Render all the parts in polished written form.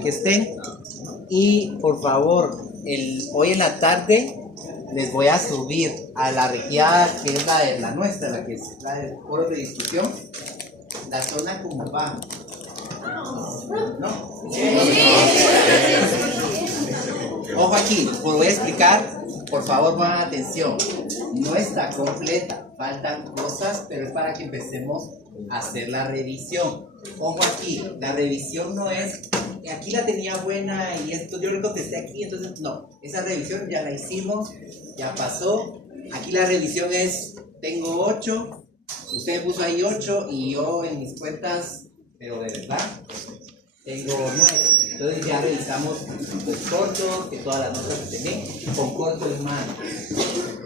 el que estén. Y por favor, hoy en la tarde les voy a subir a la regiada que es la nuestra, la que es la del foro de discusión, la zona como va. ¿No? Ojo aquí, os voy a explicar, por favor pongan atención. No está completa, faltan cosas, pero es para que empecemos a hacer la revisión. Ojo aquí, la revisión no es, aquí la tenía buena y esto yo le contesté aquí, entonces no, esa revisión ya la hicimos, ya pasó. Aquí la revisión es, tengo 8, usted puso ahí 8 y yo en mis cuentas, pero de verdad, tengo 9. Entonces ya revisamos los cortos, que todas las notas que tenés, con cortos en mano,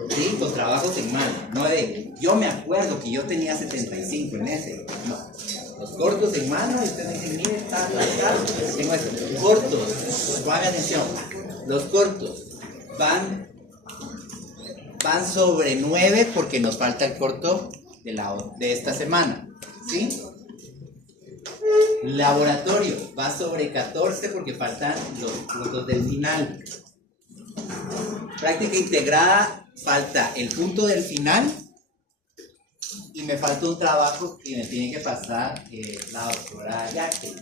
¿sí? Con trabajos en mano, no de, yo me acuerdo que yo tenía 75 en ese, no. Los cortos en mano, y ustedes dicen, mire, tal, tengo esto. Cortos, pongan atención, los cortos van sobre 9 porque nos falta el corto de esta semana, ¿sí? Laboratorio va sobre 14 porque faltan los puntos del final. Práctica integrada, falta el punto del final y me falta un trabajo que me tiene que pasar la doctora Jacqueline.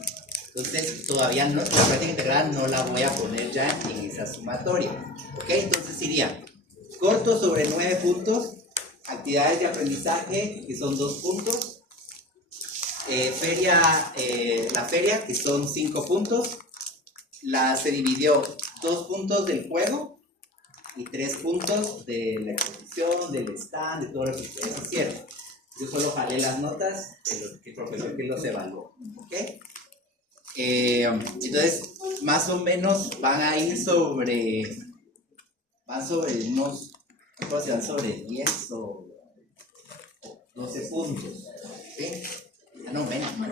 Entonces todavía no, la práctica integrada no la voy a poner ya en esa sumatoria. ¿Ok? Entonces iría corto sobre 9 puntos, actividades de aprendizaje que son 2 puntos, la feria que son 5 puntos, se dividió 2 puntos del juego y 3 puntos de la exposición, del stand, de todo lo que ustedes hicieron. Yo solo jalé las notas del profesor que los evaluó. ¿Ok? Entonces, más o menos van a ir sobre unos, ¿cómo se van? Sobre 10 o 12 puntos. ¿Sí? No, menos, más.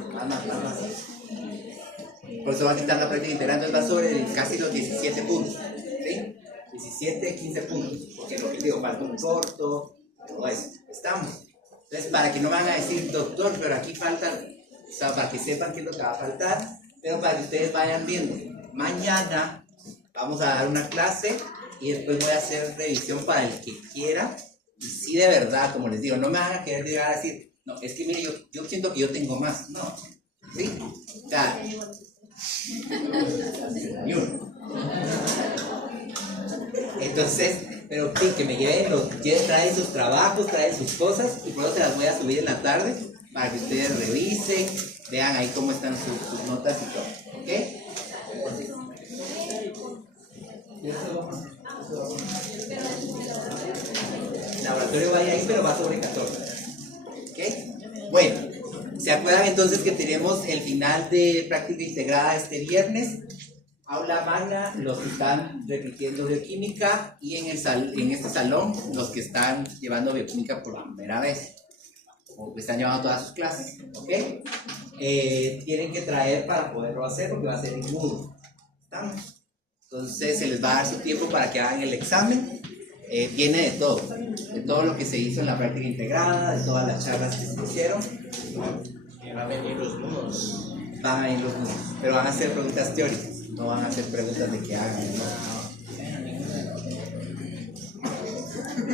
Por eso va a quitar la práctica integral, entonces va sobre casi los 17 puntos. ¿Sí? 17, 15 puntos. Porque lo que digo, falta un corto, todo eso. Estamos. Entonces, para que no van a decir, doctor, pero aquí falta, o sea, para que sepan qué es lo que va a faltar, pero para que ustedes vayan viendo. Mañana vamos a dar una clase y después voy a hacer revisión para el que quiera. Y sí, de verdad, como les digo, no me van a querer llegar a decir, no, es que mire, yo siento que yo tengo más. No, ¿sí? O sea, ni uno. Entonces, pero sí, que me traen sus trabajos, traen sus cosas y por eso se las voy a subir en la tarde para que ustedes revisen, vean ahí cómo están sus notas y todo. ¿Ok? El laboratorio vaya ahí, pero va sobre 14. ¿Ok? Bueno, ¿se acuerdan entonces que tenemos el final de práctica integrada este viernes? Aula magna, los que están repitiendo bioquímica y en este salón los que están llevando bioquímica por la primera vez o que están llevando todas sus clases. ¿Ok? Tienen que traer para poderlo hacer porque va a ser en mudo. ¿Estamos? Entonces se les va a dar su tiempo para que hagan el examen. Viene de todo lo que se hizo en la práctica integrada, de todas las charlas que se hicieron. Van a venir los nudos. Van a venir los nudos, pero van a hacer preguntas teóricas, no van a hacer preguntas de que hagan. ¿No?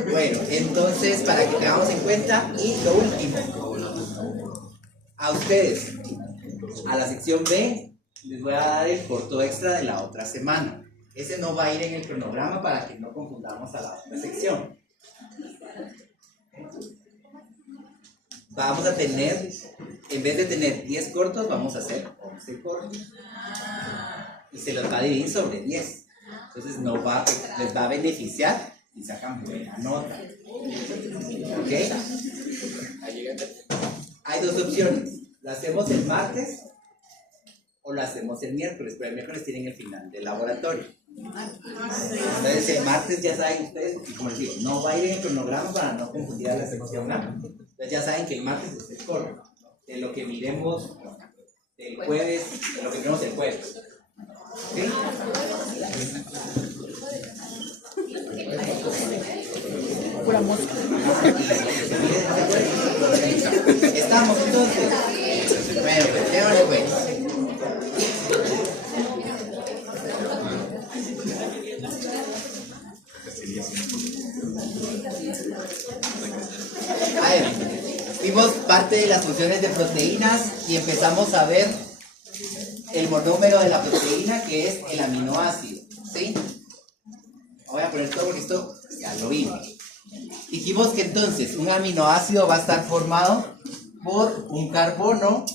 Bueno, entonces para que tengamos en cuenta, y lo último, a ustedes, a la sección B, les voy a dar el corto extra de la otra semana. Ese no va a ir en el cronograma para que no confundamos a la otra sección. Vamos a tener, en vez de tener 10 cortos, vamos a hacer 11 cortos. Y se los va a dividir sobre 10. Entonces les va a beneficiar y sacan buena nota. ¿Ok? Hay 2 opciones. ¿La hacemos el martes o la hacemos el miércoles? Pero el miércoles tienen el final del laboratorio. Entonces el martes ya saben ustedes, porque como les digo, no va a ir en el cronograma para no confundir a la sección A. Entonces ya saben que el martes es el corto. De lo que miremos el jueves, de lo que miremos el jueves. ¿Sí? Pura mosca. Estamos entonces. Bueno, pues, parte de las funciones de proteínas y empezamos a ver el monómero de la proteína, que es el aminoácido, ¿sí? Voy a poner todo porque esto ya lo vimos. Dijimos que entonces un aminoácido va a estar formado por un carbono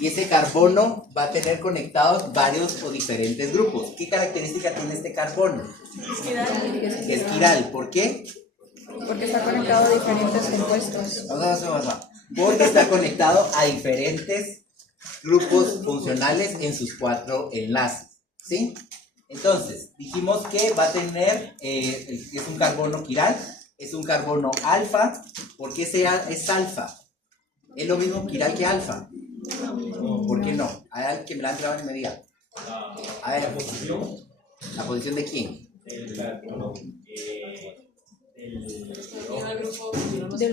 y ese carbono va a tener conectados varios o diferentes grupos. ¿Qué característica tiene este carbono? Es quiral. ¿Por qué? Porque está conectado a diferentes compuestos. Porque está conectado a diferentes grupos funcionales en sus 4 enlaces, ¿sí? Entonces, dijimos que va a tener, es un carbono quiral, es un carbono alfa. ¿Por qué es alfa? ¿Es lo mismo quiral que alfa? ¿Por qué no? Hay alguien que me la han trabado y me diga. A ver, ¿la posición de quién? Del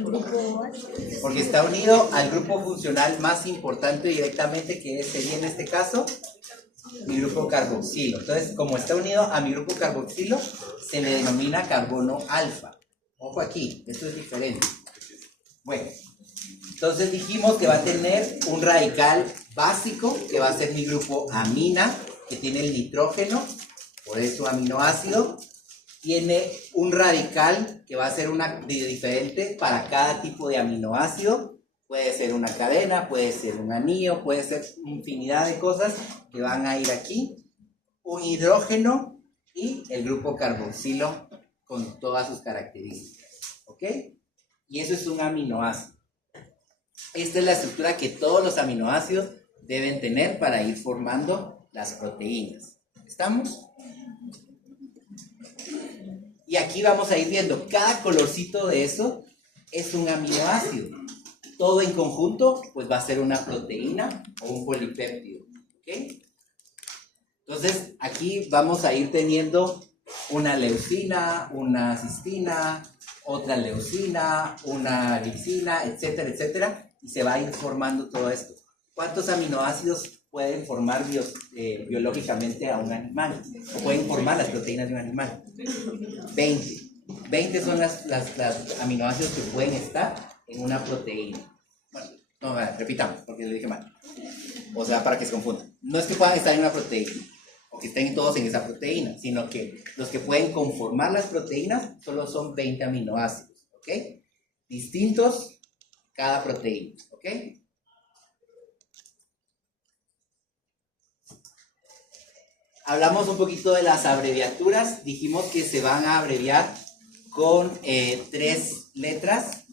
grupo. Porque está unido al grupo funcional más importante directamente, que sería en este caso mi grupo carboxilo. Entonces, como está unido a mi grupo carboxilo, se le denomina carbono alfa. Ojo aquí, esto es diferente. Bueno, entonces dijimos que va a tener un radical básico, que va a ser mi grupo amina, que tiene el nitrógeno, por eso aminoácido. Tiene un radical que va a ser diferente para cada tipo de aminoácido. Puede ser una cadena, puede ser un anillo, puede ser infinidad de cosas que van a ir aquí. Un hidrógeno y el grupo carboxilo con todas sus características. ¿Ok? Y eso es un aminoácido. Esta es la estructura que todos los aminoácidos deben tener para ir formando las proteínas. ¿Estamos? Y aquí vamos a ir viendo, cada colorcito de eso es un aminoácido. Todo en conjunto, pues va a ser una proteína o un polipéptido. ¿Ok? Entonces, aquí vamos a ir teniendo una leucina, una cistina, otra leucina, una lipsina, etcétera, etcétera. Y se va a ir formando todo esto. ¿Cuántos aminoácidos pueden formar biológicamente a un animal? ¿O pueden formar las proteínas de un animal? 20. 20 son las aminoácidos que pueden estar en una proteína. Bueno, no, repitamos, porque lo dije mal. O sea, para que se confundan. No es que puedan estar en una proteína, o que estén todos en esa proteína, sino que los que pueden conformar las proteínas solo son 20 aminoácidos, ¿ok? Distintos cada proteína, ¿ok? Hablamos un poquito de las abreviaturas. Dijimos que se van a abreviar con 3 letras.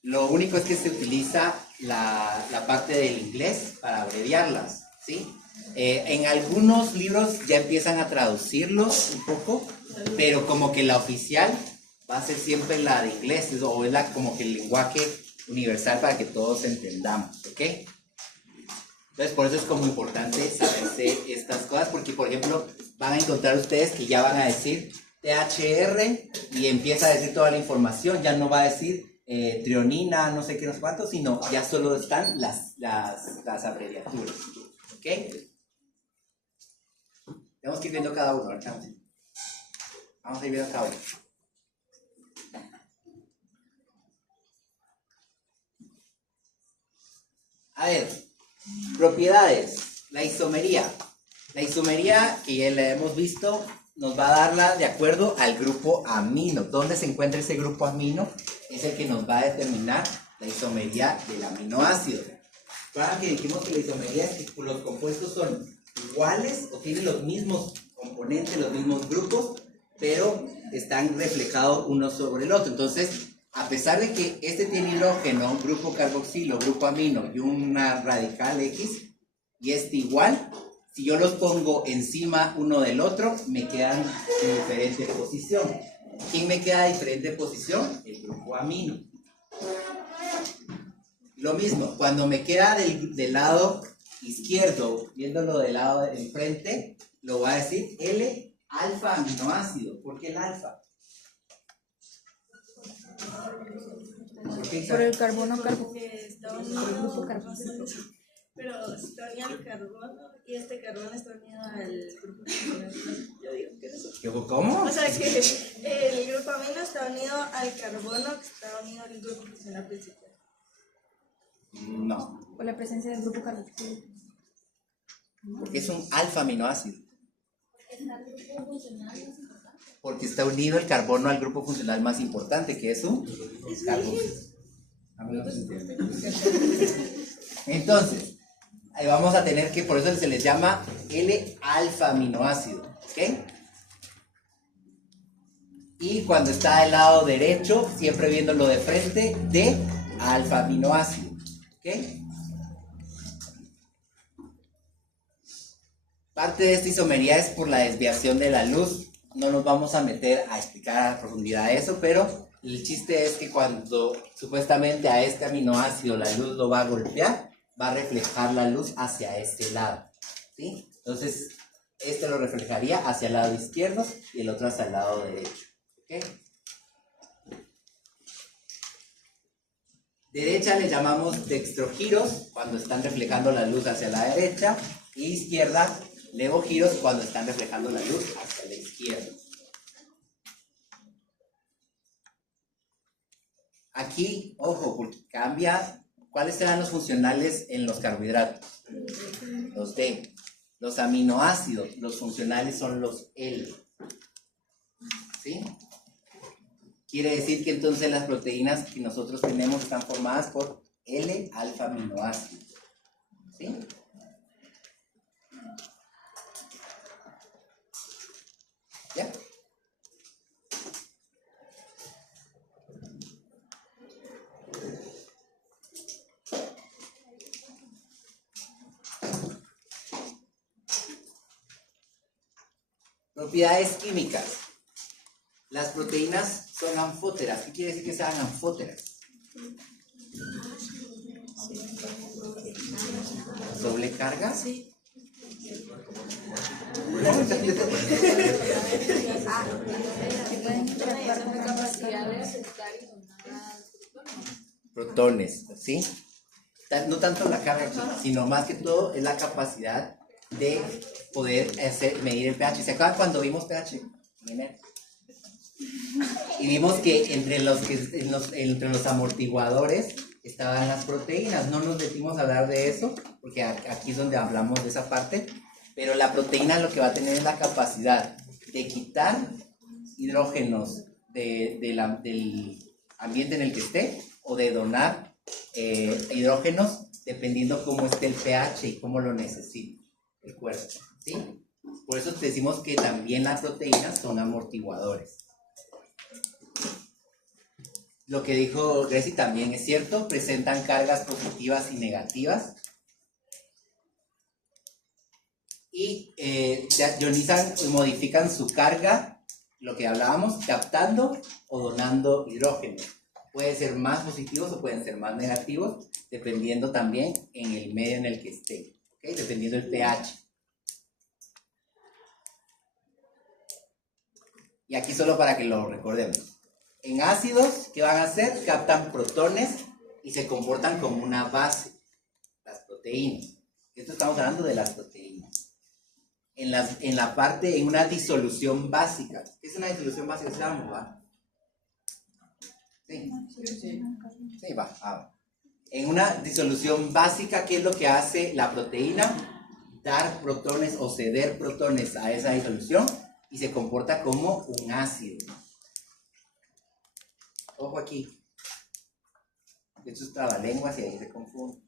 Lo único es que se utiliza la parte del inglés para abreviarlas, ¿sí? En algunos libros ya empiezan a traducirlos un poco, pero como que la oficial va a ser siempre la de inglés, o es como que el lenguaje universal para que todos entendamos, ¿ok? Entonces, por eso es como importante saberse estas cosas, porque, por ejemplo, van a encontrar ustedes que ya van a decir THR y empieza a decir toda la información, ya no va a decir trionina, no sé qué, no sé cuánto, sino ya solo están las abreviaturas, ¿ok? Tenemos que ir viendo cada uno, ¿verdad? Vamos a ir viendo cada uno. A ver, propiedades, la isomería. La isomería, que ya la hemos visto, nos va a darla de acuerdo al grupo amino. ¿Dónde se encuentra ese grupo amino? Es el que nos va a determinar la isomería del aminoácido. Claro que dijimos que la isomería es que los compuestos son iguales o tienen los mismos componentes, los mismos grupos, pero están reflejados uno sobre el otro. Entonces, a pesar de que este tiene hidrógeno, un grupo carboxilo, grupo amino y una radical X, y este igual, si yo los pongo encima uno del otro, me quedan en diferente posición. ¿Quién me queda en diferente posición? El grupo amino. Lo mismo, cuando me queda del lado izquierdo, viéndolo del lado de enfrente, lo voy a decir L-alfa aminoácido. ¿Por qué el alfa? Por el carbono Porque está unido, el grupo carboxilo. pero está unido al carbono y este carbono está unido al grupo funcional. Yo digo que eso. ¿Cómo? O sea que el grupo amino está unido al carbono que está unido al grupo funcional principal. No, Por la presencia del grupo carboxilo. porque es un alfa aminoácido. Porque está unido el carbono al grupo funcional más importante, que es un carboxilo. Entonces, ahí vamos a tener que, por eso se les llama L-alfa aminoácido, ¿ok? Y cuando está del lado derecho, siempre viéndolo de frente, D-alfa aminoácido, ¿ok? Parte de esta isomería es por la desviación de la luz. No nos vamos a meter a explicar a profundidad eso, pero el chiste es que cuando supuestamente a este aminoácido la luz lo va a golpear, va a reflejar la luz hacia este lado, ¿sí? Entonces, este lo reflejaría hacia el lado izquierdo y el otro hacia el lado derecho, ¿ok? Derecha le llamamos dextrogiros cuando están reflejando la luz hacia la derecha, y izquierda levogiros cuando están reflejando la luz hacia la izquierda. Aquí, ojo, porque cambia. ¿Cuáles serán los funcionales en los carbohidratos? Los D. Los aminoácidos, los funcionales son los L. ¿Sí? Quiere decir que entonces las proteínas que nosotros tenemos están formadas por L-alfa aminoácidos. ¿Sí? ¿Ya? Propiedades químicas. Las proteínas son anfóteras. ¿Qué quiere decir que sean anfóteras? ¿Doble carga? Sí. Protones, ¿sí? No tanto la carga aquí, sino más que todo es la capacidad de poder medir el pH. ¿Se acuerdan cuando vimos pH? Y vimos que entre los amortiguadores estaban las proteínas. No nos metimos a hablar de eso, porque aquí es donde hablamos de esa parte. Pero la proteína lo que va a tener es la capacidad de quitar hidrógenos del ambiente en el que esté, o de donar hidrógenos dependiendo cómo esté el pH y cómo lo necesite el cuerpo, ¿sí? Por eso decimos que también las proteínas son amortiguadores. Lo que dijo Gracie también es cierto, presentan cargas positivas y negativas. Y ionizan y modifican su carga, lo que hablábamos, captando o donando hidrógeno. Pueden ser más positivos o pueden ser más negativos, dependiendo también en el medio en el que estén, ¿okay? Dependiendo del pH. Y aquí solo para que lo recordemos. En ácidos, ¿qué van a hacer? Captan protones y se comportan como una base, las proteínas. Esto estamos hablando de las proteínas. En la parte, en una disolución básica. ¿Qué es una disolución básica? ¿Va? Sí. Sí, va. En una disolución básica, ¿qué es lo que hace la proteína? Dar protones o ceder protones a esa disolución y se comporta como un ácido. Ojo aquí. Esto es trabalenguas y ahí se confunde.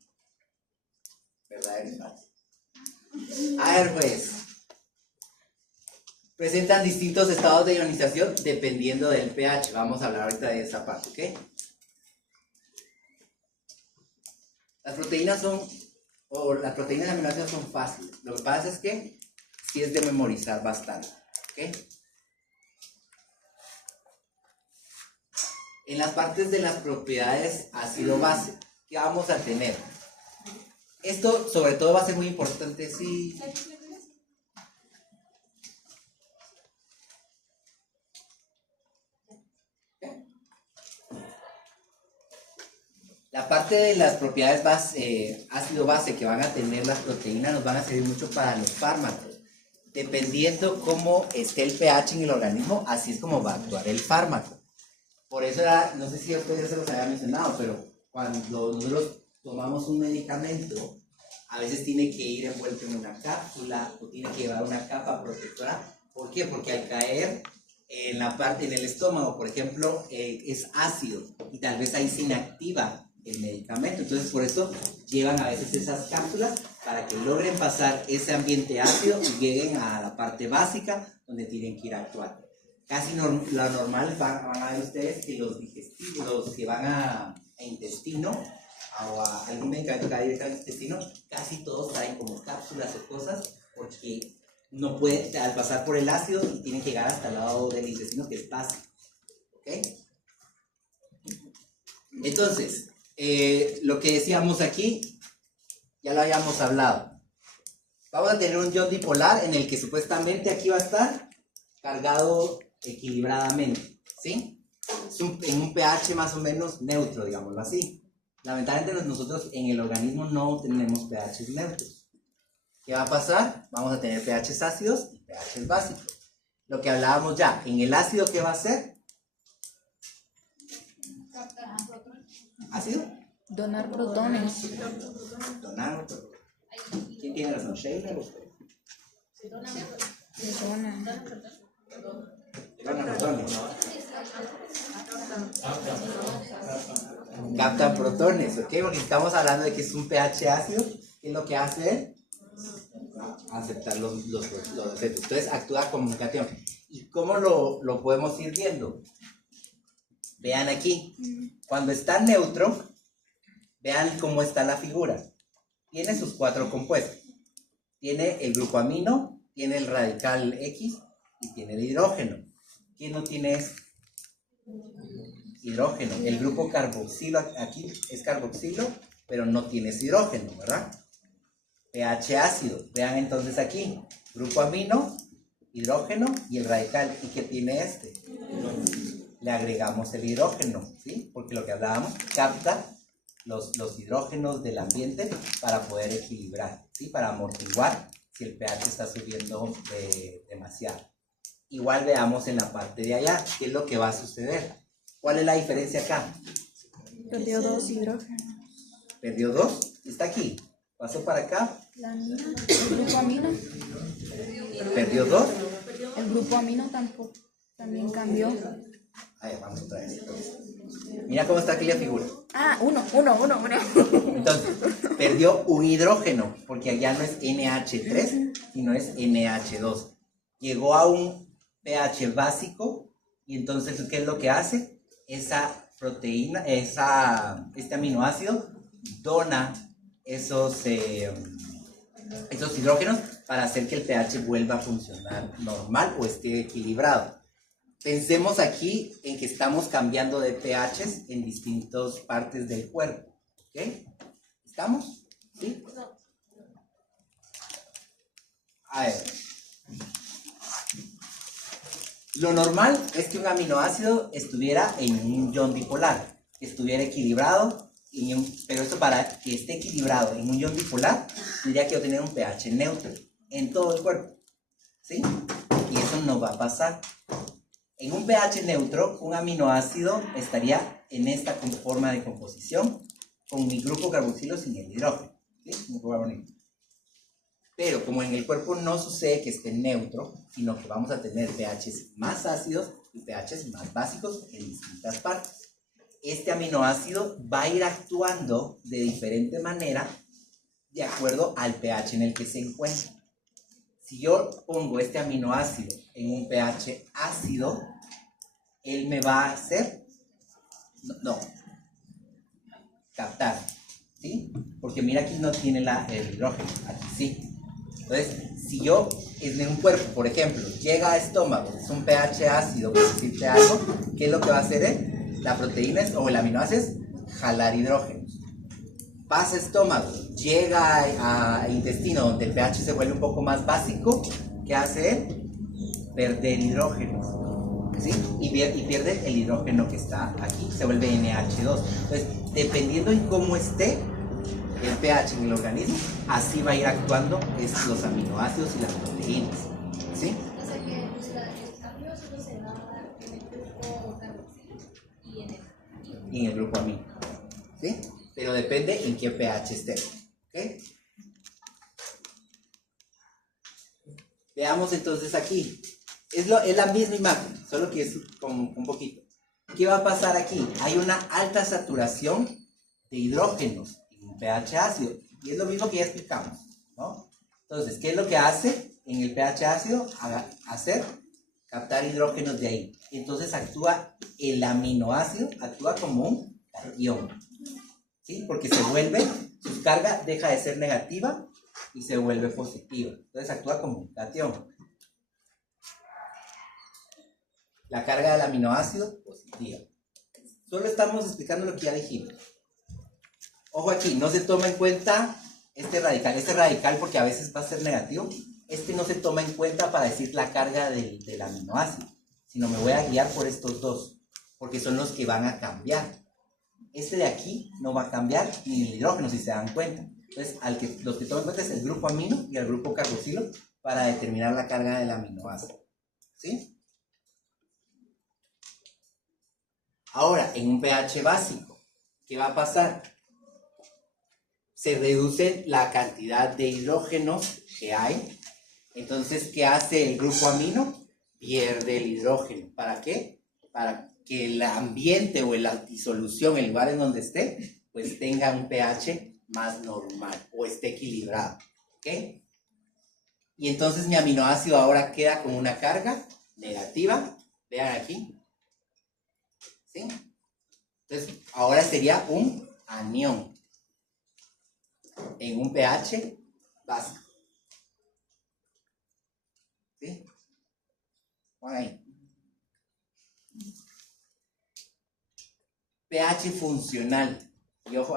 ¿Verdad? Es fácil. A ver, pues. Presentan distintos estados de ionización dependiendo del pH. Vamos a hablar ahorita de esa parte, ¿ok? Las proteínas las proteínas de aminoácidos son fáciles. Lo que pasa es que sí es de memorizar bastante, ¿ok? En las partes de las propiedades ácido-base, ¿qué vamos a tener? Esto sobre todo va a ser muy importante si... La parte de las propiedades ácido-base que van a tener las proteínas nos van a servir mucho para los fármacos. Dependiendo cómo esté el pH en el organismo, así es como va a actuar el fármaco. Por eso no sé si a ustedes ya se los había mencionado, pero cuando nosotros tomamos un medicamento, a veces tiene que ir envuelto en una cápsula o tiene que llevar una capa protectora. ¿Por qué? Porque al caer en la parte, en el estómago, por ejemplo, es ácido y tal vez ahí se inactiva el medicamento. Entonces, por eso llevan a veces esas cápsulas para que logren pasar ese ambiente ácido y lleguen a la parte básica donde tienen que ir a actuar. Casi lo normal van a ver ustedes que los digestivos, los que van a intestino o a algún medicamento que va directo al intestino, casi todos traen como cápsulas o cosas porque no pueden, al pasar por el ácido, tienen que llegar hasta el lado del intestino que es básico. ¿Ok? Entonces, lo que decíamos aquí, ya lo habíamos hablado. Vamos a tener un ion dipolar en el que supuestamente aquí va a estar cargado equilibradamente, ¿sí? En un pH más o menos neutro, digámoslo así. Lamentablemente nosotros en el organismo no tenemos pH neutros. ¿Qué va a pasar? Vamos a tener pHs ácidos y pHs básicos. Lo que hablábamos ya, en el ácido, ¿qué va a hacer? ¿Ácido? Donar protones. Donar protones. ¿Quién tiene razón? ¿Sheila o usted? Donar protones. Captan protones, ¿ok? Porque estamos hablando de que es un pH ácido. ¿Qué es lo que hace él? Aceptar los efectos. Entonces actúa como un cation. ¿Y cómo lo podemos ir viendo? Vean aquí. Cuando está neutro, vean cómo está la figura. Tiene sus 4 compuestos. Tiene el grupo amino, tiene el radical X y tiene el hidrógeno. ¿Quién no tiene eso? Hidrógeno. El grupo carboxilo aquí es carboxilo, pero no tiene ese hidrógeno, ¿verdad? pH ácido. Vean entonces aquí. Grupo amino, hidrógeno y el radical. ¿Y qué tiene este? Le agregamos el hidrógeno, ¿sí? Porque lo que hablábamos, capta los hidrógenos del ambiente para poder equilibrar, ¿sí? Para amortiguar si el pH está subiendo demasiado. Igual veamos en la parte de allá, ¿qué es lo que va a suceder? ¿Cuál es la diferencia acá? Perdió 2 hidrógenos. ¿Perdió 2? ¿Está aquí? ¿Pasó para acá? La amina, el grupo amino. ¿Perdió 2? El grupo amino tampoco. También cambió. A ver, vamos otra vez. Mira cómo está aquí la figura. Ah, uno. Entonces, perdió un hidrógeno, porque allá no es NH3, sino es NH2. Llegó a un pH básico, y entonces, ¿qué es lo que hace? Esa proteína, este aminoácido, dona esos hidrógenos para hacer que el pH vuelva a funcionar normal o esté equilibrado. Pensemos aquí en que estamos cambiando de pHs en distintas partes del cuerpo. ¿Ok? ¿Estamos? ¿Sí? A ver. Lo normal es que un aminoácido estuviera en un ion dipolar, que estuviera equilibrado, pero esto para que esté equilibrado en un ion dipolar, tendría que obtener un pH neutro en todo el cuerpo. ¿Sí? Y eso no va a pasar. En un pH neutro, un aminoácido estaría en esta forma de composición, con mi grupo carboxilo sin el hidrógeno. ¿Sí? Muy bonito. Pero como en el cuerpo no sucede que esté neutro, sino que vamos a tener pHs más ácidos y pHs más básicos en distintas partes. Este aminoácido va a ir actuando de diferente manera de acuerdo al pH en el que se encuentra. Si yo pongo este aminoácido en un pH ácido, él me va a hacer, captar, ¿sí? Porque mira, aquí no tiene el hidrógeno, aquí sí. Entonces, si yo en un cuerpo, por ejemplo, llega a estómago, es un pH ácido, por decirte algo, ¿qué es lo que va a hacer él? La proteína o el aminoácido es jalar hidrógenos. Pasa estómago, llega a intestino, donde el pH se vuelve un poco más básico, ¿qué hace él? Perder hidrógenos, ¿sí? Y pierde el hidrógeno que está aquí, se vuelve NH2. Entonces, dependiendo en cómo esté el pH en el organismo, así va a ir actuando los aminoácidos y las proteínas, ¿sí? O sea que el cambio solo se va a dar en el grupo carboxilo y en el amino. Y en el grupo amino, ¿sí? Pero depende depende en qué pH esté. ¿Ok? Veamos entonces aquí. Es la misma imagen, solo que es con un poquito. ¿Qué va a pasar aquí? Hay una alta saturación de hidrógenos en un pH ácido. Y es lo mismo que ya explicamos, ¿no? Entonces, ¿qué es lo que hace en el pH ácido? Captar hidrógenos de ahí. Entonces actúa el aminoácido, actúa como un catión. ¿Sí? Porque su carga deja de ser negativa y se vuelve positiva. Entonces actúa como un catión. La carga del aminoácido, positiva. Solo estamos explicando lo que ya dijimos. Ojo aquí, no se toma en cuenta este radical porque a veces va a ser negativo. No se toma en cuenta para decir la carga del aminoácido, sino me voy a guiar por estos dos, porque son los que van a cambiar. Este de aquí no va a cambiar ni el hidrógeno, si se dan cuenta. Entonces, los que toman en cuenta es el grupo amino y el grupo carboxilo para determinar la carga del aminoácido. ¿Sí? Ahora, en un pH básico, ¿qué va a pasar? Se reduce la cantidad de hidrógenos que hay. Entonces, ¿qué hace el grupo amino? Pierde el hidrógeno. ¿Para qué? Para que el ambiente o la disolución, el lugar en donde esté, pues tenga un pH más normal o esté equilibrado. ¿Ok? Y entonces mi aminoácido ahora queda con una carga negativa. Vean aquí. ¿Sí? Entonces, ahora sería un anión en un pH básico. ¿Sí? Pon ahí. pH funcional. Y ojo,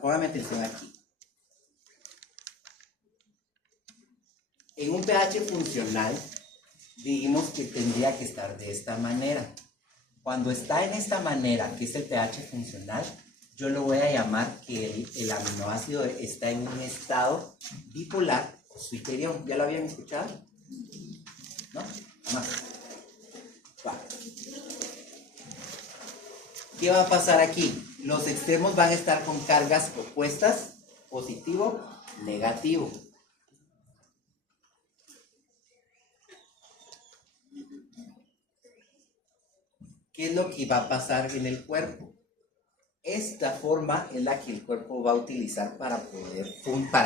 póngame atención aquí. En un pH funcional, dijimos que tendría que estar de esta manera. Cuando está en esta manera, que es el pH funcional, yo lo voy a llamar que el aminoácido está en un estado bipolar o switterión. ¿Ya lo habían escuchado? ¿No? Vamos. Va. ¿Qué va a pasar aquí? Los extremos van a estar con cargas opuestas, positivo, negativo. ¿Qué es lo que va a pasar en el cuerpo? Esta forma es la que el cuerpo va a utilizar para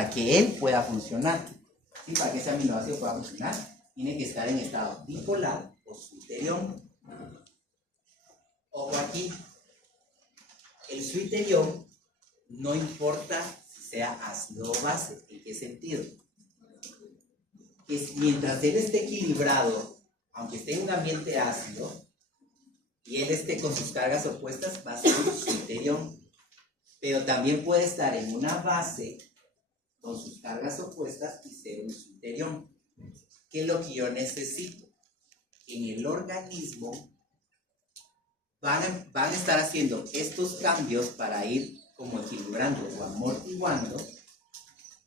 que él pueda funcionar. ¿Sí? Para que ese aminoácido pueda funcionar, tiene que estar en estado bipolar o switterión. Ojo aquí. El switterión no importa si sea ácido o base. ¿En qué sentido? Mientras él esté equilibrado, aunque esté en un ambiente ácido, y él esté con sus cargas opuestas, va a ser un switterión. Pero también puede estar en una base con sus cargas opuestas y ser un switterión. ¿Qué es lo que yo necesito? En el organismo van a estar haciendo estos cambios para ir como equilibrando o amortiguando,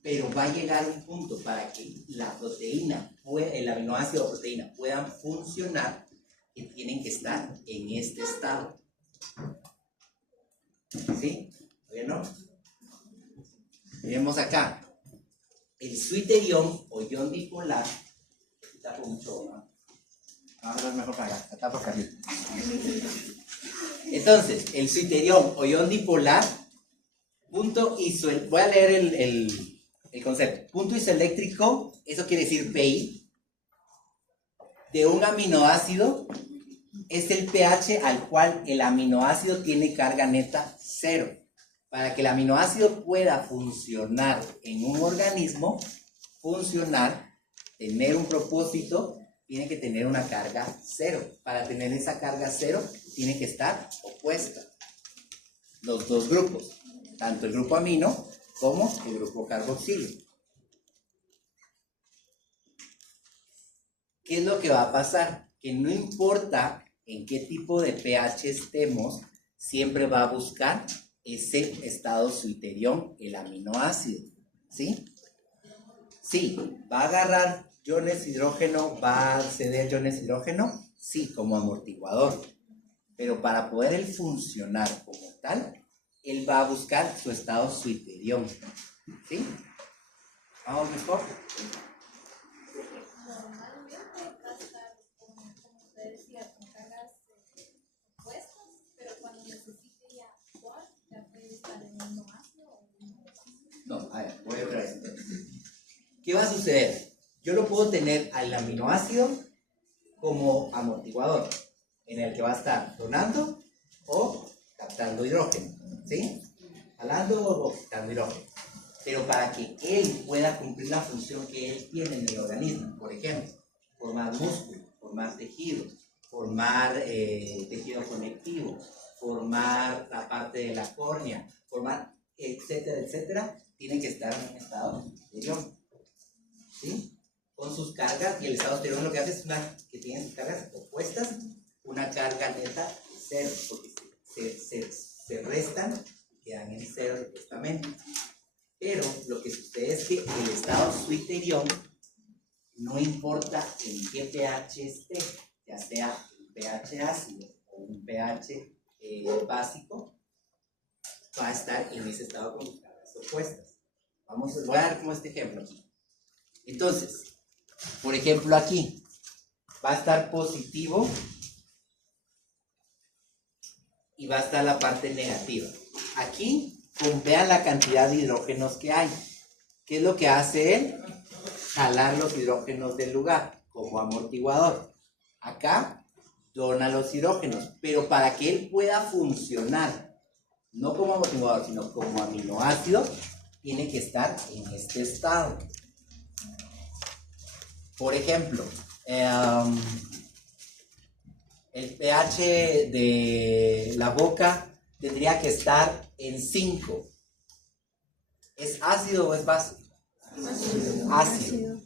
pero va a llegar un punto para que la proteína, el aminoácido o proteína puedan funcionar, que tienen que estar en este estado. ¿Sí? ¿Bueno? Miremos acá. El switterión o ion dipolar, tapo mucho, ¿no? Vamos a ver mejor para acá, tapo acá arriba. Entonces, el switterión o ion dipolar, voy a leer el concepto. Punto isoeléctrico, eso quiere decir PI, de un aminoácido es el pH al cual el aminoácido tiene carga neta 0. Para que el aminoácido pueda funcionar en un organismo, tener un propósito, tiene que tener una carga 0. Para tener esa carga 0, tiene que estar opuesta. Los dos grupos, tanto el grupo amino como el grupo carboxilo. ¿Qué es lo que va a pasar? Que no importa en qué tipo de pH estemos, siempre va a buscar ese estado switterión, el aminoácido. ¿Sí? Sí, va a agarrar iones hidrógeno, va a ceder iones hidrógeno, sí, como amortiguador. Pero para poder él funcionar como tal, él va a buscar su estado suiterión. ¿Sí? ¿Vamos mejor? Normalmente va a estar, como usted decía, con cargas opuestas, pero cuando necesite ya actuar, ya puede estar en un ácido o en un básico. No, a ver, voy otra vez. ¿Qué va a suceder? Yo lo puedo tener al aminoácido como amortiguador, en el que va a estar donando o captando hidrógeno, ¿sí? Jalando o quitando hidrógeno. Pero para que él pueda cumplir la función que él tiene en el organismo, por ejemplo, formar músculo, formar tejido, formar tejido conectivo, formar la parte de la córnea, formar etcétera, etcétera, tiene que estar en un estado superior, ¿sí? Con sus cargas, y el estado superior lo que hace es que tiene sus cargas opuestas, una carga neta cero, porque se restan y quedan en cero supuestamente. Pero lo que sucede es que el estado suiterión, no importa en qué pH esté, ya sea un pH ácido o un pH básico, va a estar en ese estado con sus cargas opuestas. Voy a dar como este ejemplo aquí. Entonces, por ejemplo aquí, va a estar positivo y va a estar la parte negativa. Aquí, vean la cantidad de hidrógenos que hay. ¿Qué es lo que hace él? Jalar los hidrógenos del lugar como amortiguador. Acá dona los hidrógenos, pero para que él pueda funcionar, no como amortiguador, sino como aminoácido, tiene que estar en este estado. Por ejemplo, el pH de la boca tendría que estar en 5. ¿Es ácido o es básico? Ácido.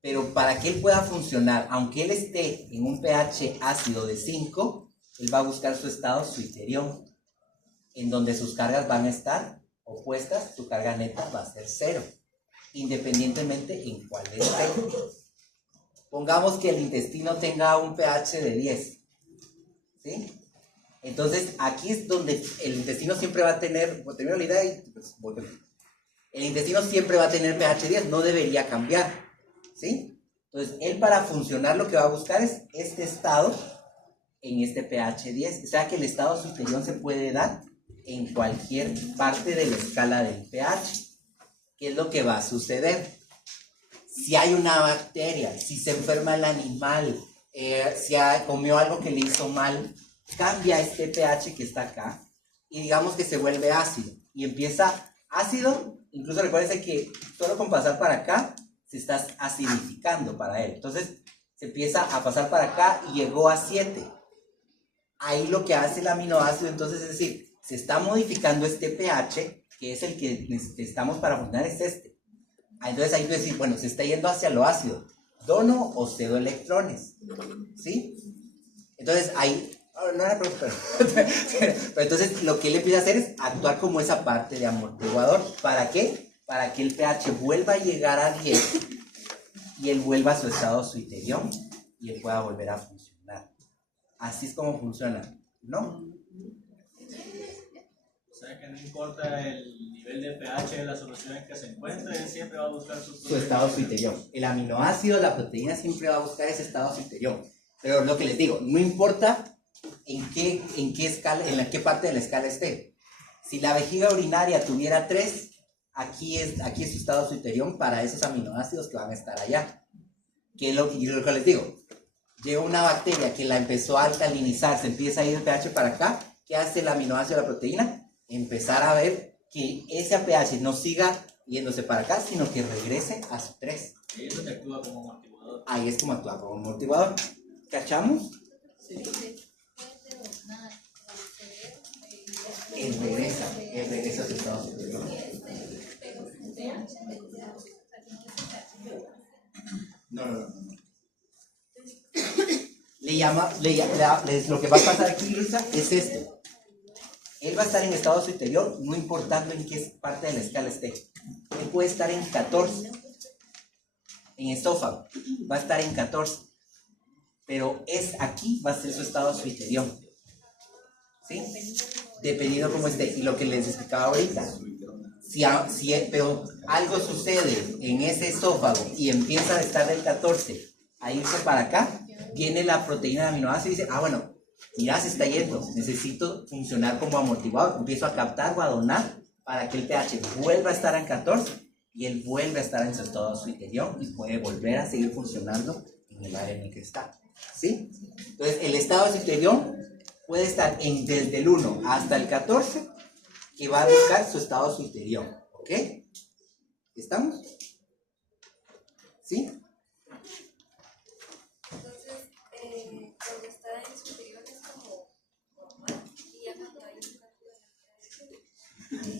Pero para que él pueda funcionar, aunque él esté en un pH ácido de 5, él va a buscar su estado suiterión, en donde sus cargas van a estar opuestas, su carga neta va a ser 0, independientemente en cuál esté. Pongamos que el intestino tenga un pH de 10, ¿sí? Entonces, aquí es donde el intestino siempre va a tener, termino la idea y pues, el intestino siempre va a tener pH 10, no debería cambiar, ¿sí? Entonces, él para funcionar lo que va a buscar es este estado en este pH 10, o sea que el estado superior se puede dar en cualquier parte de la escala del pH. ¿Qué es lo que va a suceder? Si hay una bacteria, si se enferma el animal, si comió algo que le hizo mal, cambia este pH que está acá y digamos que se vuelve ácido y empieza ácido. Incluso recuérdense que solo con pasar para acá se está acidificando para él. Entonces se empieza a pasar para acá y llegó a 7. Ahí lo que hace el aminoácido, entonces, es decir, se está modificando este pH, que es el que necesitamos para funcionar, es este. Entonces ahí tú decir, bueno, se está yendo hacia lo ácido. ¿Dono o cedo electrones? ¿Sí? Entonces ahí, no era pregunta, pero entonces lo que él empieza a hacer es actuar como esa parte de amortiguador. ¿Para qué? Para que el pH vuelva a llegar a 10 y él vuelva a su estado suiterión y él pueda volver a funcionar. Así es como funciona, ¿no? O sea que no importa el nivel de pH de la solución en que se encuentre, él siempre va a buscar su estado suiterión. El aminoácido, la proteína siempre va a buscar ese estado suiterión. Pero lo que les digo, no importa en qué escala, en qué parte de la escala esté. Si la vejiga urinaria tuviera 3, aquí es su estado suiterión para esos aminoácidos que van a estar allá. ¿Qué es lo que les digo? Llega una bacteria que la empezó a alcalinizar, se empieza a ir el pH para acá. ¿Qué hace el aminoácido de la proteína? Empezar a ver que ese pH no siga yéndose para acá, sino que regrese a su 3. Y eso te actúa como amortiguador. Ahí es como actúa como amortiguador. ¿Cachamos? Sí. Él regresa a su estado superior. No. Lo que va a pasar aquí, Luisa, es esto. Él va a estar en estado superior, no importando en qué parte de la escala esté. Él puede estar en 14. En esófago, va a estar en 14. Pero aquí va a ser su estado superior. ¿Sí? dependiendo cómo esté. Y lo que les explicaba ahorita, pero algo sucede en ese esófago y empieza a estar del 14 a irse para acá, viene la proteína de aminoácido y dice, bueno, mira, se está yendo, necesito funcionar como amortiguador, empiezo a captar o a donar para que el pH vuelva a estar en 14 y él vuelve a estar en su estado suiterión y puede volver a seguir funcionando en el área en el que está, ¿sí? Entonces, el estado suiterión puede estar desde el 1 hasta el 14, que va a buscar su estado suiterión, ¿ok? ¿Estamos? ¿Sí? Entonces, cuando está en superior es como normal y ya cuando hay un cambio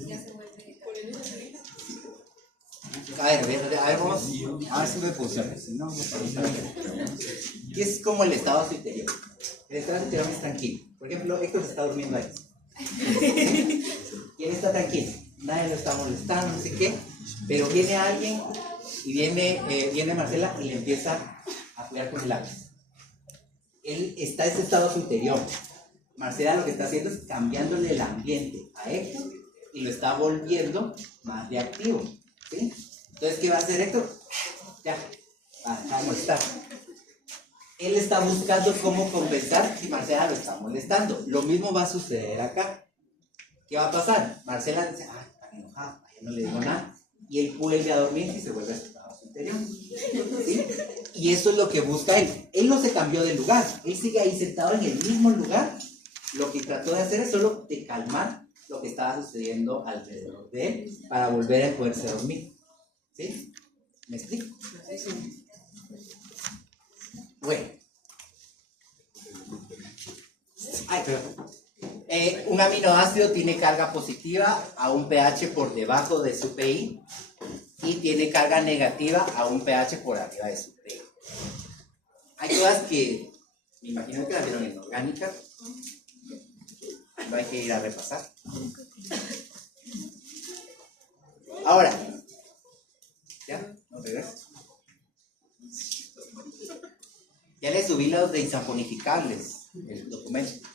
ya se vuelve. A ver, vamos a ver si me funciona. Si no, ¿qué es como el estado suiterión? El estado suiterión es tranquilo. Por ejemplo, Héctor se está durmiendo ahí. ¿Quién está tranquilo? Nadie lo está molestando, no sé qué. Pero viene alguien y viene Marcela y le empieza a pegar con el lápiz. Él está en ese estado suiterión. Marcela lo que está haciendo es cambiándole el ambiente a Héctor y lo está volviendo más reactivo, ¿sí? Entonces, ¿qué va a hacer Héctor? Ya, va a molestar. Él está buscando cómo compensar si Marcela lo está molestando. Lo mismo va a suceder acá. ¿Qué va a pasar? Marcela dice, está enojada, yo no le digo nada. Y él vuelve a dormir y se vuelve a su estado suiterior, ¿sí? Y eso es lo que busca él. Él no se cambió de lugar. Él sigue ahí sentado en el mismo lugar. Lo que trató de hacer es solo de calmar lo que estaba sucediendo alrededor de él para volver a poderse dormir, ¿sí? ¿Me explico? Bueno. Un aminoácido tiene carga positiva a un pH por debajo de su pI y tiene carga negativa a un pH por arriba de su pI. Hay cosas que me imagino que las vieron en orgánica, no hay que ir a repasar. Ahora, ¿ya? ¿No regreso? Ya les subí los de insaponificables, el documento.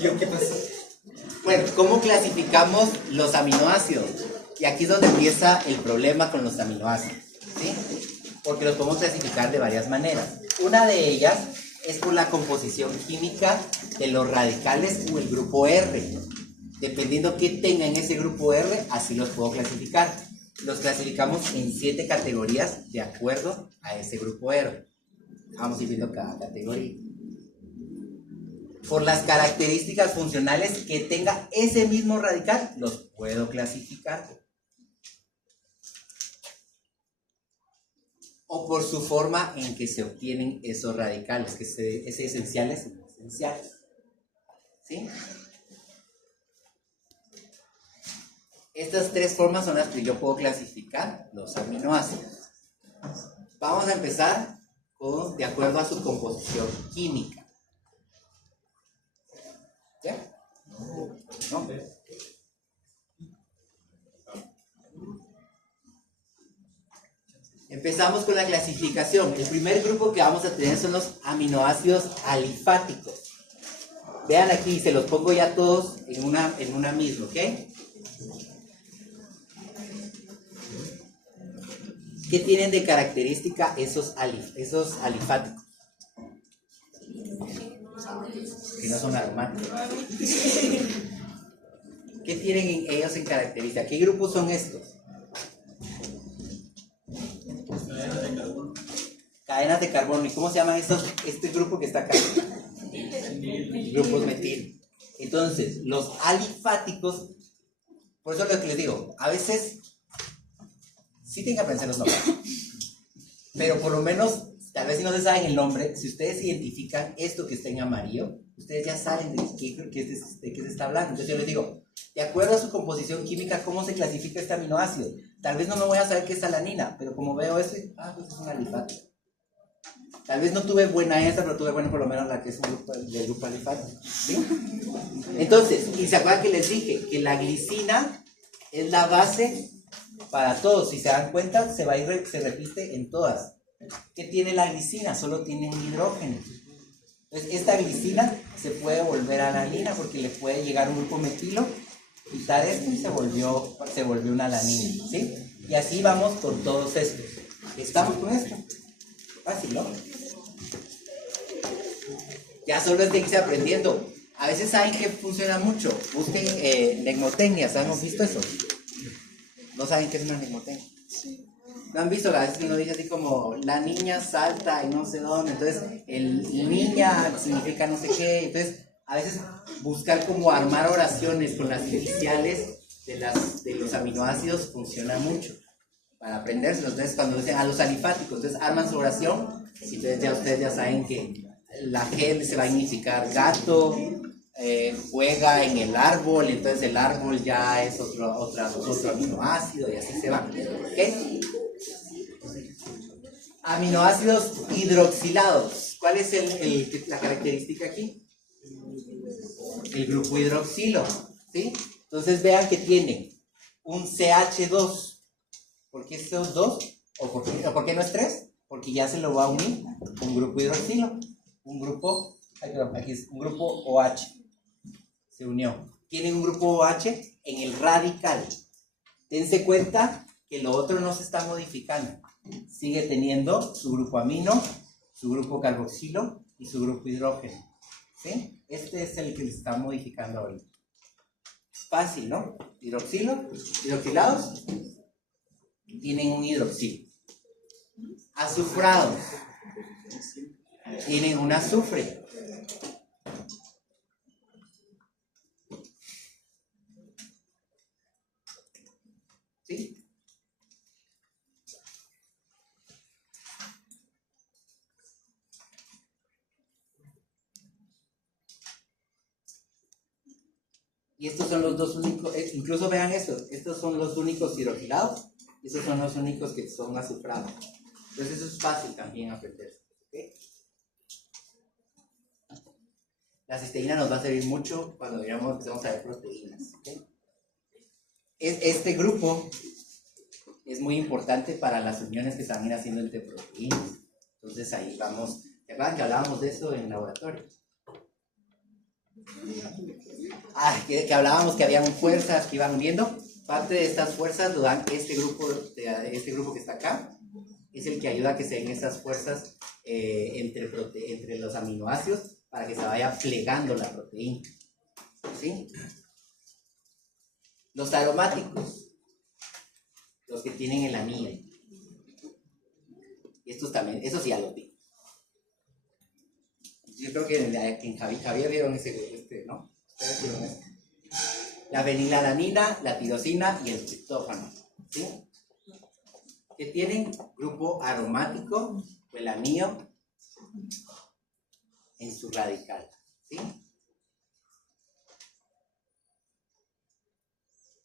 ¿Yo qué pasó? Bueno, ¿cómo clasificamos los aminoácidos? Y aquí es donde empieza el problema con los aminoácidos, ¿sí? Porque los podemos clasificar de varias maneras. Una de ellas es por la composición química de los radicales o el grupo R. Dependiendo qué tenga en ese grupo R, así los puedo clasificar. Los clasificamos en 7 categorías de acuerdo a ese grupo R. Vamos a ir viendo cada categoría. Por las características funcionales que tenga ese mismo radical, los puedo clasificar. O por su forma en que se obtienen esos radicales, que es esenciales y no esenciales. ¿Sí? Estas 3 formas son las que yo puedo clasificar los aminoácidos. Vamos a empezar de acuerdo a su composición química. ¿Ya? ¿No? Empezamos con la clasificación. El primer grupo que vamos a tener son los aminoácidos alifáticos. Vean aquí, se los pongo ya todos en una misma, ¿ok? ¿Qué tienen de característica esos alifáticos? Que no son aromáticos. ¿Qué tienen ellos en característica? ¿Qué grupos son estos? Cadenas de carbono. ¿Y cómo se llaman este grupo que está acá? Grupos metil. Entonces, los alifáticos, por eso es lo que les digo, a veces sí tienen que aprender los nombres, pero por lo menos, tal vez si no se saben el nombre, si ustedes identifican esto que está en amarillo, ustedes ya saben de qué se está hablando. Entonces yo les digo, de acuerdo a su composición química, ¿cómo se clasifica este aminoácido? Tal vez no me voy a saber qué es alanina, pero como veo pues es un alifático. Tal vez no tuve buena esa, pero tuve buena por lo menos la que es del grupo alifático, ¿sí? Entonces, y se acuerdan que les dije que la glicina es la base para todos. Si se dan cuenta, se va a ir, se repite en todas. ¿Qué tiene la glicina? Solo tiene un hidrógeno. Entonces, esta glicina se puede volver alanina porque le puede llegar un grupo metilo, quitar esto y se volvió una alanina, ¿sí? Y así vamos con todos estos. ¿Estamos con esto? Fácil, ¿no? Ya solo es de irse aprendiendo. A veces saben que funciona mucho. Busquen mnemotecnias. ¿Han visto eso? ¿No saben qué es una mnemotecnia? ¿No han visto? A veces uno dice así como la niña salta y no sé dónde. Entonces, el niña significa no sé qué. Entonces, a veces buscar como armar oraciones con las iniciales de los aminoácidos funciona mucho para aprendérselos. Entonces, cuando dicen a los alifáticos, entonces arman su oración. Y entonces ya ustedes ya saben que la G se va a significar gato, juega en el árbol, entonces el árbol ya es otro aminoácido y así se va. ¿Okay? Aminoácidos hidroxilados. ¿Cuál es la característica aquí? El grupo hidroxilo, ¿sí? Entonces vean que tiene un CH2. ¿Por qué CO2? ¿O por qué no es 3? Porque ya se lo va a unir un grupo hidroxilo. Un grupo, aquí es un grupo OH. Se unió. Tiene un grupo OH en el radical. Dense cuenta que lo otro no se está modificando. Sigue teniendo su grupo amino, su grupo carboxilo y su grupo hidrógeno. ¿Sí? Este es el que se está modificando ahorita. Fácil, ¿no? Hidroxilados tienen un hidroxilo. Azufrados tienen un azufre. ¿Sí? Y estos son los dos únicos, incluso vean esto, estos son los únicos hidroxilados, estos son los únicos que son azufrados. Entonces eso es fácil también aprender. ¿Okay? La cisteína nos va a servir mucho cuando empezamos a ver proteínas. ¿Okay? Este grupo es muy importante para las uniones que se van a ir haciendo entre proteínas. Entonces ahí vamos, ¿te acuerdan que hablábamos de eso en laboratorio? Que hablábamos que habían fuerzas que iban uniendo. Parte de estas fuerzas lo dan este grupo que está acá. Es el que ayuda a que se den esas fuerzas entre los aminoácidos para que se vaya plegando la proteína. ¿Sí? Los aromáticos, los que tienen el anillo. Y estos también, esos sí ya los vi. Yo creo que en Javier vieron ese, ¿no? Ustedes vieron este. La fenilalanina, la tirosina y el triptófano. ¿Sí? Que tienen grupo aromático, o el anillo, en su radical. ¿Sí?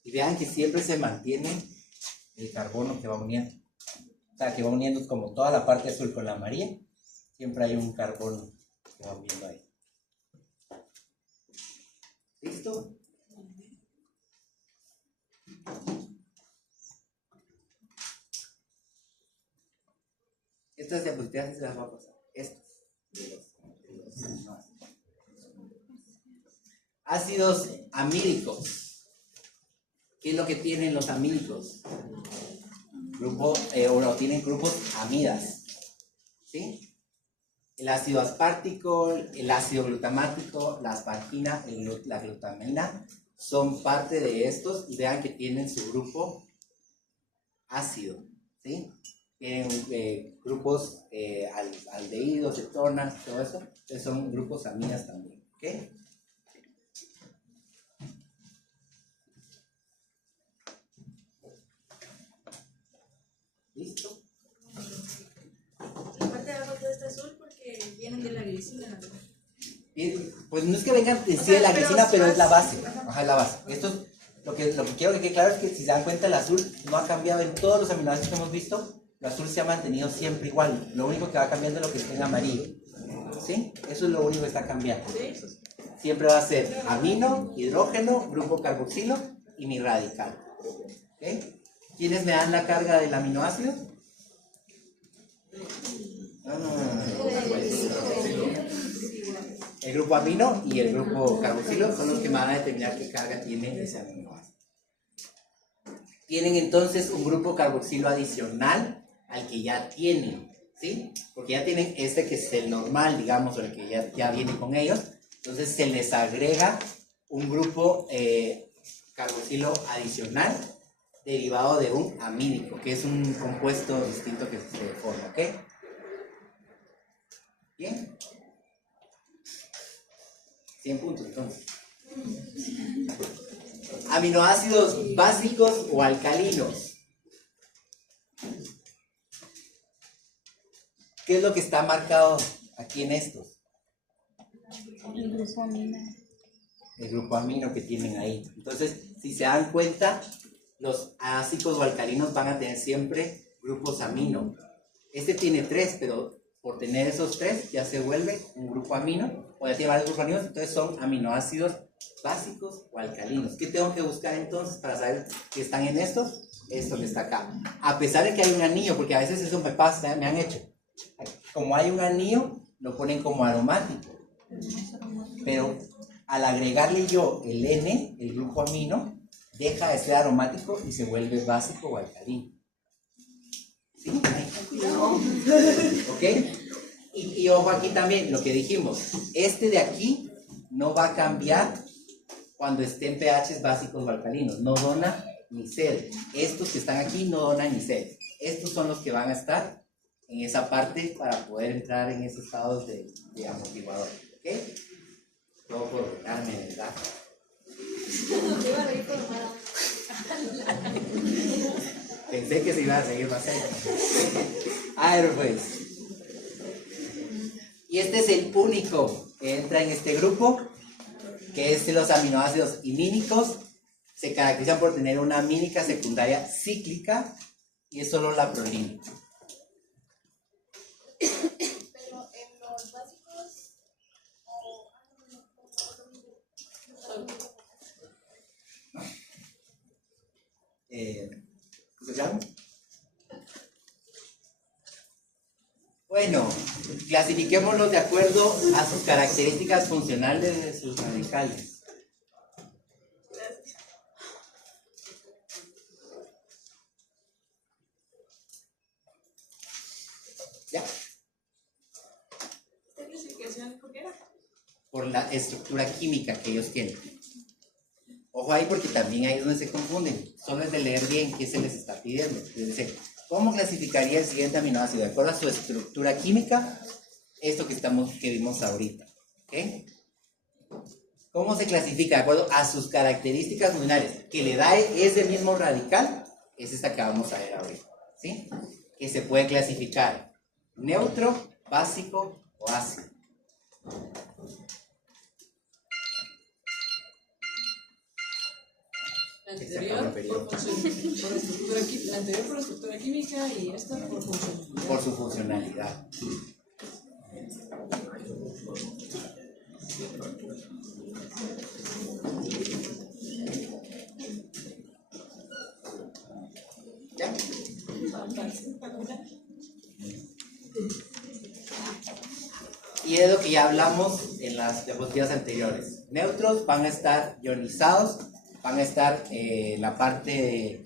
Y vean que siempre se mantiene el carbono que va uniendo. O sea, que va uniendo como toda la parte azul con la amarilla. Siempre hay un carbono que va uniendo ahí. ¿Listo? Estas diapositivas se las va a pasar. Estas. Ácidos amílicos. ¿Qué es lo que tienen los amílicos? Tienen grupos amidas. ¿Sí? El ácido aspartico, el ácido glutamático, la aspargina, la glutamina son parte de estos y vean que tienen su grupo ácido. ¿Sí? Tienen grupos aldehídos, cetonas, todo eso. Entonces son grupos amidas también. ¿Ok? ¿Listo? La parte de abajo todo está azul porque vienen de la glicina. Pues no es que vengan en sí de la glicina, pero es la base. Ajá, es la base. Esto es, lo que quiero que quede claro es que si se dan cuenta, el azul no ha cambiado en todos los aminoácidos que hemos visto. El azul se ha mantenido siempre igual. Lo único que va cambiando es lo que está en amarillo. ¿Sí? Eso es lo único que está cambiando. Siempre va a ser amino, hidrógeno, grupo carboxilo y mi radical. ¿Ok? ¿Quiénes me dan la carga del aminoácido? El grupo amino y el grupo carboxilo son los que me van a determinar qué carga tiene ese aminoácido. Tienen entonces un grupo carboxilo adicional al que ya tienen, ¿sí? Porque ya tienen este que es el normal, digamos, o el que ya viene con ellos. Entonces se les agrega un grupo carboxilo adicional derivado de un amínico, que es un compuesto distinto que se forma, ¿ok? ¿Bien? 100 puntos entonces. Aminoácidos básicos o alcalinos. ¿Qué es lo que está marcado aquí en estos? El grupo amino. El grupo amino que tienen ahí. Entonces, si se dan cuenta, los ácidos o alcalinos van a tener siempre grupos amino. Este tiene 3, pero por tener esos 3 ya se vuelve un grupo amino, o ya tiene varios grupos aminos, entonces son aminoácidos básicos o alcalinos. ¿Qué tengo que buscar entonces para saber que están en estos? Esto que está acá. A pesar de que hay un anillo, porque a veces eso me pasa, me han hecho. Como hay un anillo, lo ponen como aromático. Pero al agregarle yo el N, el grupo amino, deja de ser aromático y se vuelve básico o alcalino. ¿Sí? ¿Ok? Y ojo aquí también, lo que dijimos, este de aquí no va a cambiar cuando estén pHs básicos o alcalinos, no dona ni sed. Estos que están aquí no donan ni sed. Estos son los que van a estar en esa parte para poder entrar en esos estados de amortiguador. ¿Ok? Todo por darme, ¿verdad? Pensé que se iba a seguir más cerca. A ver, pues. Y este es el único que entra en este grupo, que es los aminoácidos imínicos. Se caracterizan por tener una amínica secundaria cíclica y es solo la prolina. Pero en los básicos, ¿Se llama? Bueno, clasifiquémoslos de acuerdo a sus características funcionales de sus radicales. ¿Ya? ¿Esta clasificación por qué era? Por la estructura química que ellos tienen. Ojo ahí porque también ahí es donde se confunden. Solo es de leer bien qué se les está pidiendo. Es decir, ¿cómo clasificaría el siguiente aminoácido? De acuerdo a su estructura química, esto que vimos ahorita. ¿Ok? ¿Cómo se clasifica? De acuerdo a sus características funcionales. Que le da ese mismo radical, es esta que vamos a ver ahorita. ¿Sí? Que se puede clasificar neutro, básico o ácido. La anterior por estructura química y esta por funcionalidad. Por su funcionalidad. ¿Ya? Y es lo que ya hablamos en las diapositivas anteriores. Neutros van a estar ionizados, van a estar en la parte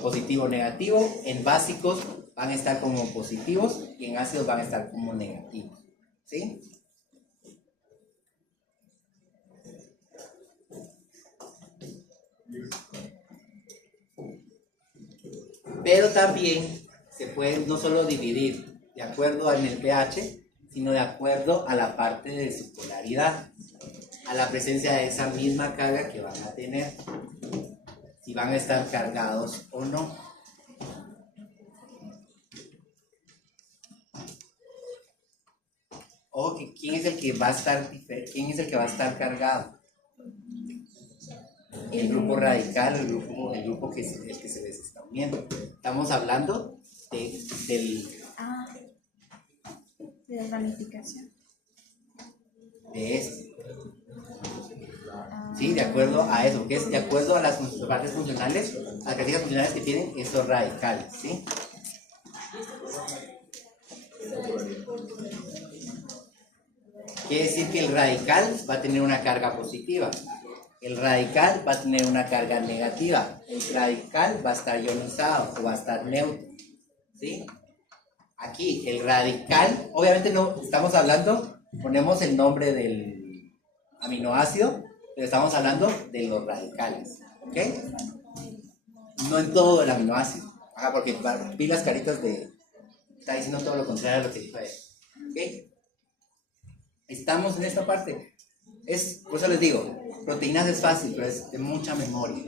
positivo-negativo. En básicos van a estar como positivos y en ácidos van a estar como negativos. ¿Sí? Pero también se puede no solo dividir de acuerdo en el pH, sino de acuerdo a la parte de su polaridad, a la presencia de esa misma carga que van a tener, si van a estar cargados o no. O que quién es el que va a estar cargado. El grupo radical, el grupo que el que se les está uniendo. Estamos hablando de la ramificación. este. ¿sí? De acuerdo a eso, que es de acuerdo a las partes funcionales, a las características funcionales que tienen esos radicales, ¿sí? Quiere decir que el radical va a tener una carga positiva, el radical va a tener una carga negativa, el radical va a estar ionizado o va a estar neutro, ¿sí? Aquí el radical, obviamente no estamos hablando, ponemos el nombre del aminoácido, pero estamos hablando de los radicales, ¿ok? No en todo el aminoácido, porque vi las caritas de, está diciendo todo lo contrario a lo que dijo él, ¿ok? Estamos en esta parte. Por eso les digo, proteínas es fácil, pero es de mucha memoria.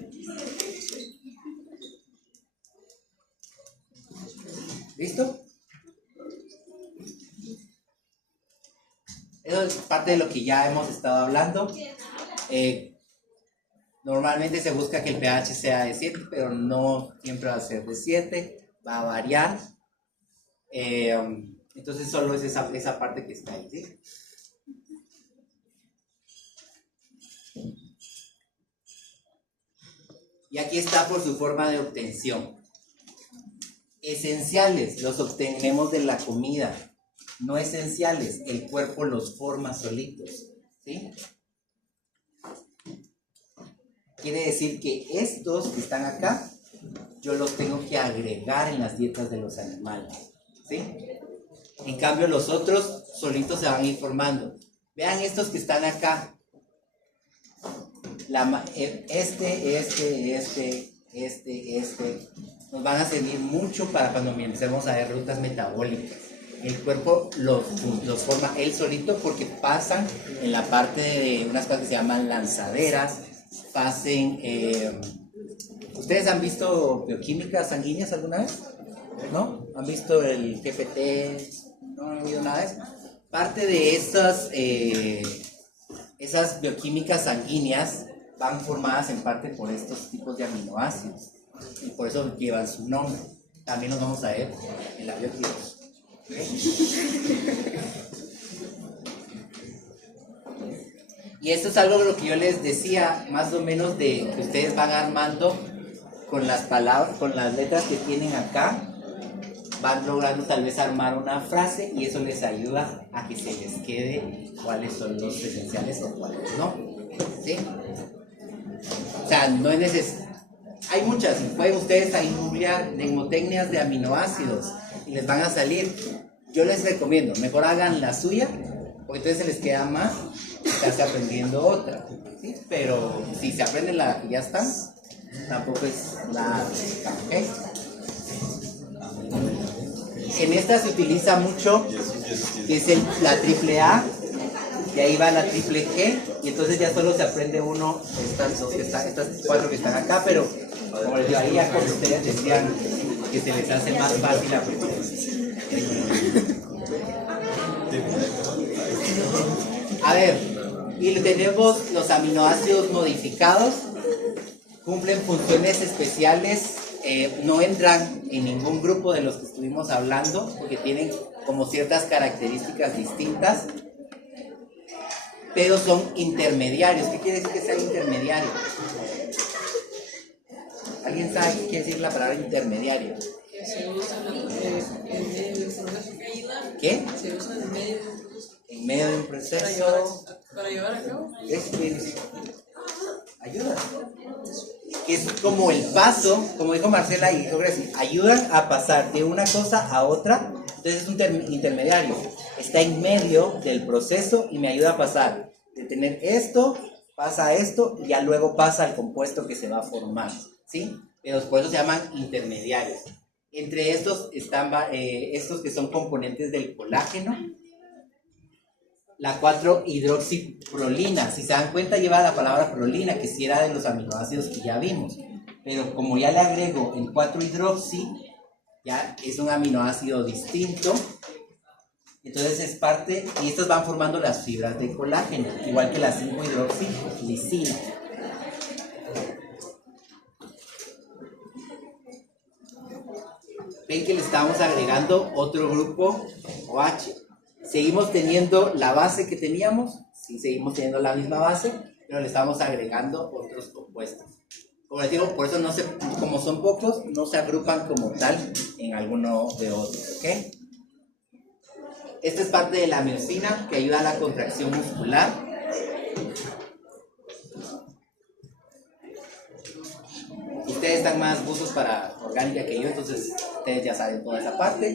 ¿Listo? Eso es parte de lo que ya hemos estado hablando. Normalmente se busca que el pH sea de 7, pero no siempre va a ser de 7, va a variar. Entonces solo es esa parte que está ahí, ¿sí? Y aquí está por su forma de obtención. Esenciales los obtenemos de la comida. No esenciales, el cuerpo los forma solitos, ¿sí? Quiere decir que estos que están acá, yo los tengo que agregar en las dietas de los animales, ¿sí? En cambio los otros solitos se van a ir formando. Vean estos que están acá. Este nos van a servir mucho para cuando empecemos a ver rutas metabólicas. El cuerpo los forma él solito porque pasan en la parte de unas cosas que se llaman lanzaderas, ¿ustedes han visto bioquímicas sanguíneas alguna vez? ¿No? ¿Han visto el GPT? ¿No han oído nada de eso? Parte de esas bioquímicas sanguíneas van formadas en parte por estos tipos de aminoácidos y por eso llevan su nombre. También los vamos a ver en la bioquímica. Y esto es algo de lo que yo les decía, más o menos de que ustedes van armando con las palabras, con las letras que tienen acá, van logrando tal vez armar una frase y eso les ayuda a que se les quede cuáles son los esenciales o cuáles no, ¿sí? O sea, no es necesario. Hay muchas, pueden ustedes ahí googlear mnemotecnias de aminoácidos y les van a salir. Yo les recomiendo, mejor hagan la suya, porque entonces se les queda más estarse aprendiendo otra, ¿sí? Pero si se aprenden la que ya están, tampoco es la ¿ok? En esta se utiliza mucho, que es la triple A, y ahí va la triple G, y entonces ya solo se aprende uno, estas 4 que están acá, pero como les digo, ahí ya como ustedes decían que se les hace más fácil aprender. A ver, y tenemos los aminoácidos modificados, cumplen funciones especiales, no entran en ningún grupo de los que estuvimos hablando, porque tienen como ciertas características distintas, pero son intermediarios. ¿Qué quiere decir que sea intermediario? ¿Alguien sabe qué quiere decir la palabra intermediario? Se usa en medio de un proceso. ¿Qué? Se usa en medio de un proceso. En medio de un proceso. Para llevar a cabo. Ayuda. Que es como el paso, como dijo Marcela y dijo Grecia, ayudan a pasar de una cosa a otra. Entonces es un intermediario. Está en medio del proceso y me ayuda a pasar de tener esto, pasa a esto y ya luego pasa al compuesto que se va a formar, ¿sí? Los compuestos se llaman intermediarios. Entre estos están estos que son componentes del colágeno. La 4-hidroxiprolina, si se dan cuenta lleva la palabra prolina, que sí era de los aminoácidos que ya vimos. Pero como ya le agrego el 4-hidroxi, ya es un aminoácido distinto. Entonces es parte, y estos van formando las fibras de colágeno, igual que la 5-hidroxilisina. Ven que le estamos agregando otro grupo OH. Seguimos teniendo la base que teníamos, sí, seguimos teniendo la misma base, pero le estamos agregando otros compuestos. Como les digo, por eso no se, como son pocos, no se agrupan como tal en alguno de otros, ¿ok? Esta es parte de la miosina que ayuda a la contracción muscular. Ustedes están más buzos para orgánica que yo, entonces ustedes ya saben toda esa parte.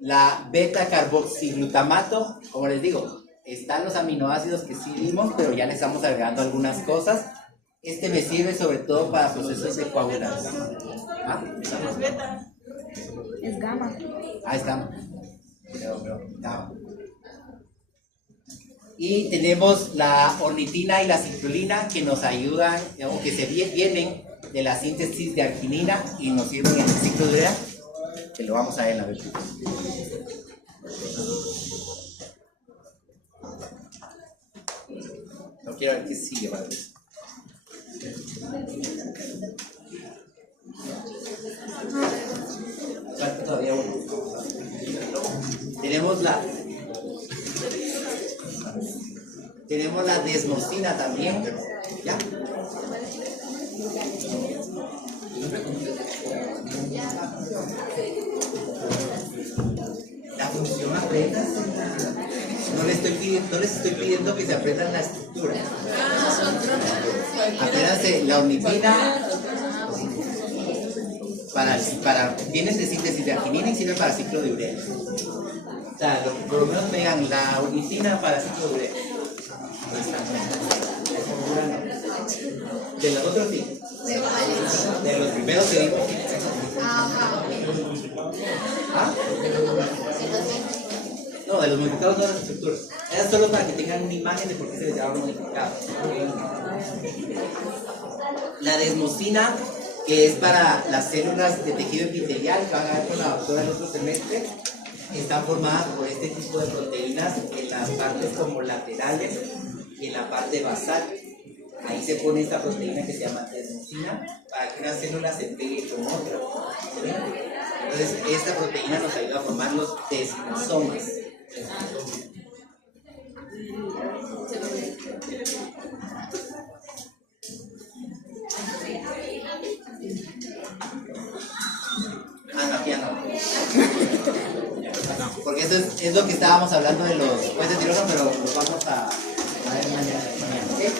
La beta-carboxiglutamato, como les digo, están los aminoácidos que sí vimos, pero ya le estamos agregando algunas cosas. Este me sirve sobre todo para procesos de coagulación. ¿Ah? Es beta. Es gamma. Ahí está. Gamma. Y tenemos la ornitina y la citrulina que nos ayudan, o que se vienen de la síntesis de arginina y nos sirven en el ciclo de urea, que lo vamos a ver en la vez. No quiero ver qué sigue, ¿vale? Falta todavía uno. Tenemos la desmosina también. ¿Ya? La función aprendan. No les estoy pidiendo que se aprendan la estructura. Apréndanse la ornitina. Vienen de síntesis de arginina y sirven para ciclo de urea. O sea, por lo menos me digan la ornitina para ciclo de urea. De los otros sí. De los primeros que vimos. ¿Ah? No, de los modificados no de las estructuras. Era solo para que tengan una imagen de por qué se les llama modificado. La desmosina, que es para las células de tejido epitelial, que van a ver con la doctora el otro semestre, están formadas por este tipo de proteínas en las partes como laterales y en la parte basal. Ahí se pone esta proteína que se llama desmosina para que una célula se pegue con otra. ¿Sí? Entonces, esta proteína nos ayuda a formar los desmosomas. Aquí anda. Porque eso es lo que estábamos hablando de los puentes de tirógeno, pero lo vamos a ver mañana. ¿Okay?